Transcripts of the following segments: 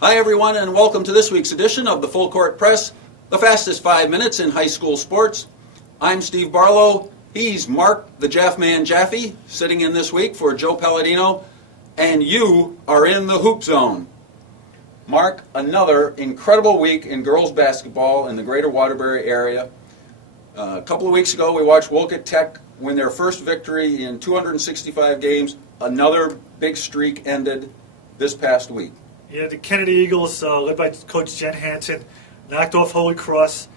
Hi everyone, and welcome to this week's edition of the Full Court Press, the fastest 5 minutes in high school sports. I'm Steve Barlow. He's Mark the Jaff Man Jaffe, sitting in this week for Joe Palladino, and you are in the Hoop Zone. Mark, another incredible week in girls basketball in the greater Waterbury area. A couple of weeks ago we watched Wolcott Tech win their first victory in 265 games. Another big streak ended this past week. Yeah, the Kennedy Eagles, led by Coach Jen Hansen, knocked off Holy Cross.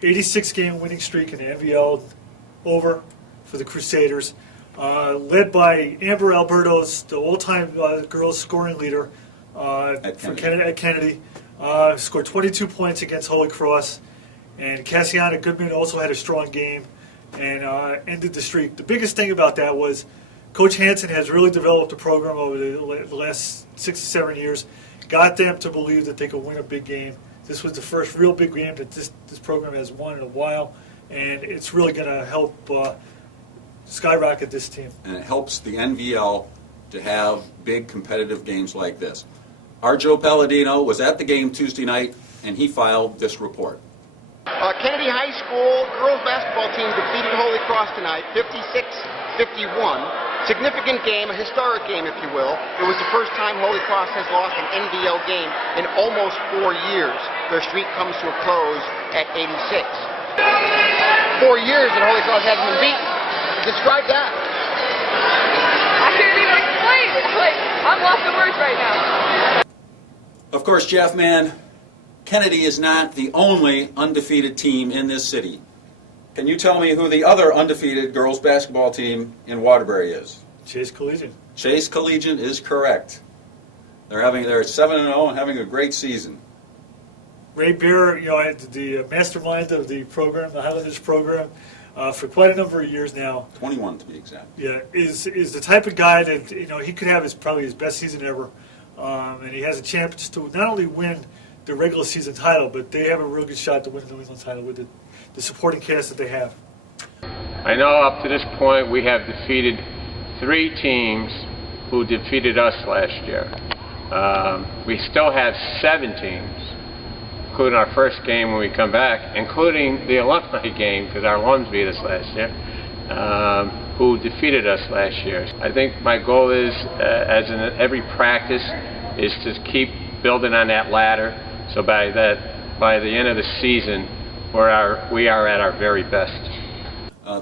86-game winning streak in the NVL over for the Crusaders. Led by Amber Alberto's, the all-time girls scoring leader at Kennedy. Scored 22 points against Holy Cross. And Cassiana Goodman also had a strong game and ended the streak. The biggest thing about that was Coach Hansen has really developed a program over the last 6 to 7 years, got them to believe that they could win a big game. This was the first real big game that this program has won in a while, and it's really going to help skyrocket this team. And it helps the NVL to have big competitive games like this. Our Joe Palladino was at the game Tuesday night, and he filed this report. Kennedy High School girls basketball team defeated Holy Cross tonight, 56-51. Significant game, a historic game, if you will. It was the first time Holy Cross has lost an NVL game in almost 4 years. Their streak comes to a close at 86. 4 years and Holy Cross hasn't been beaten. Describe that. I can't even explain it. I'm lost for words right now. Of course, Jeff, man, Kennedy is not the only undefeated team in this city. Can you tell me who the other undefeated girls basketball team in Waterbury is? Chase Collegiate. Chase Collegiate is correct. They're 7-0 and having a great season. Ray Beer, the mastermind of the program, the Highlanders program, for quite a number of years now. 21 to be exact. Yeah, is the type of guy that he could have probably his best season ever, and he has a chance to not only win the regular season title, but they have a real good shot to win the New England title with the supporting cast that they have. I know up to this point we have defeated 3 teams who defeated us last year. We still have 7 teams, including our first game when we come back, including the alumni game, because our alums beat us last year, who defeated us last year. I think my goal is, as in every practice, is to keep building on that ladder, so by the end of the season, we are at our very best.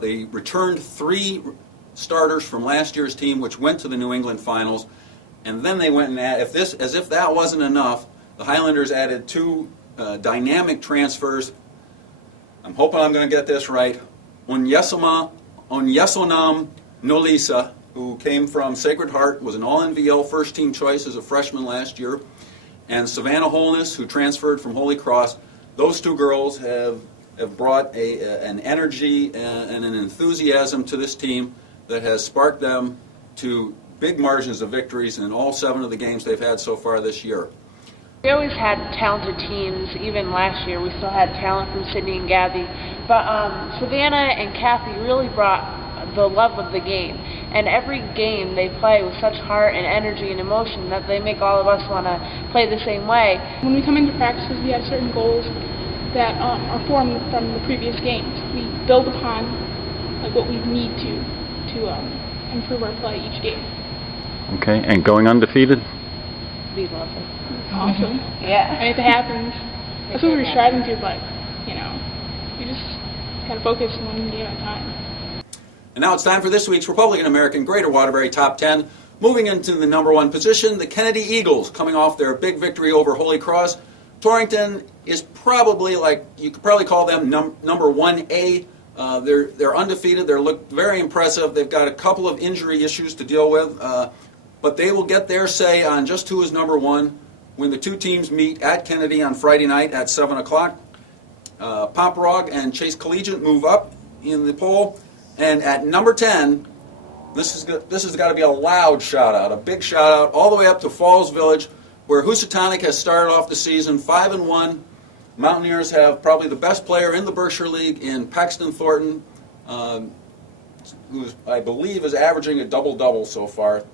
They returned 3 starters from last year's team, which went to the New England Finals, and then they went and as if that wasn't enough, the Highlanders added 2 dynamic transfers. I'm hoping I'm going to get this right. Onyesonam Nolisa, who came from Sacred Heart, was an All-NVL first-team choice as a freshman last year, and Savannah Holness, who transferred from Holy Cross. Those 2 girls have brought an energy and an enthusiasm to this team that has sparked them to big margins of victories in all 7 of the games they've had so far this year. We always had talented teams. Even last year we still had talent from Sydney and Gabby. But Savannah and Kathy really brought the love of the game. And every game they play with such heart and energy and emotion that they make all of us want to play the same way. When we come into practices, we have certain goals that are formed from the previous games. We build upon what we need to improve our play each game. Okay, and going undefeated? Be awesome. Awesome. Yeah. And if it happens, that's what we're striving to, but, we just kind of focus one game at a time. And now it's time for this week's Republican American Greater Waterbury Top 10. Moving into the number 1 position, the Kennedy Eagles, coming off their big victory over Holy Cross. Torrington is probably, you could probably call them number 1A. They're undefeated. They look very impressive. They've got a couple of injury issues to deal with, but they will get their say on just who is number 1 when the 2 teams meet at Kennedy on Friday night at 7 o'clock. Pomperaug and Chase Collegiate move up in the poll, and at number 10, this has got to be a loud shout-out, a big shout-out, all the way up to Falls Village, where Housatonic has started off the season 5-1. Mountaineers have probably the best player in the Berkshire League in Paxton Thornton, who I believe is averaging a double-double so far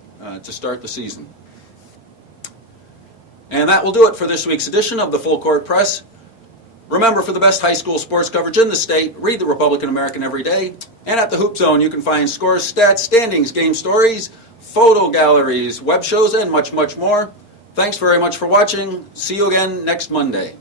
to start the season. And that will do it for this week's edition of the Full Court Press. Remember, for the best high school sports coverage in the state, read the Republican American every day. And at the Hoop Zone, you can find scores, stats, standings, game stories, photo galleries, web shows, and much, much more. Thanks very much for watching. See you again next Monday.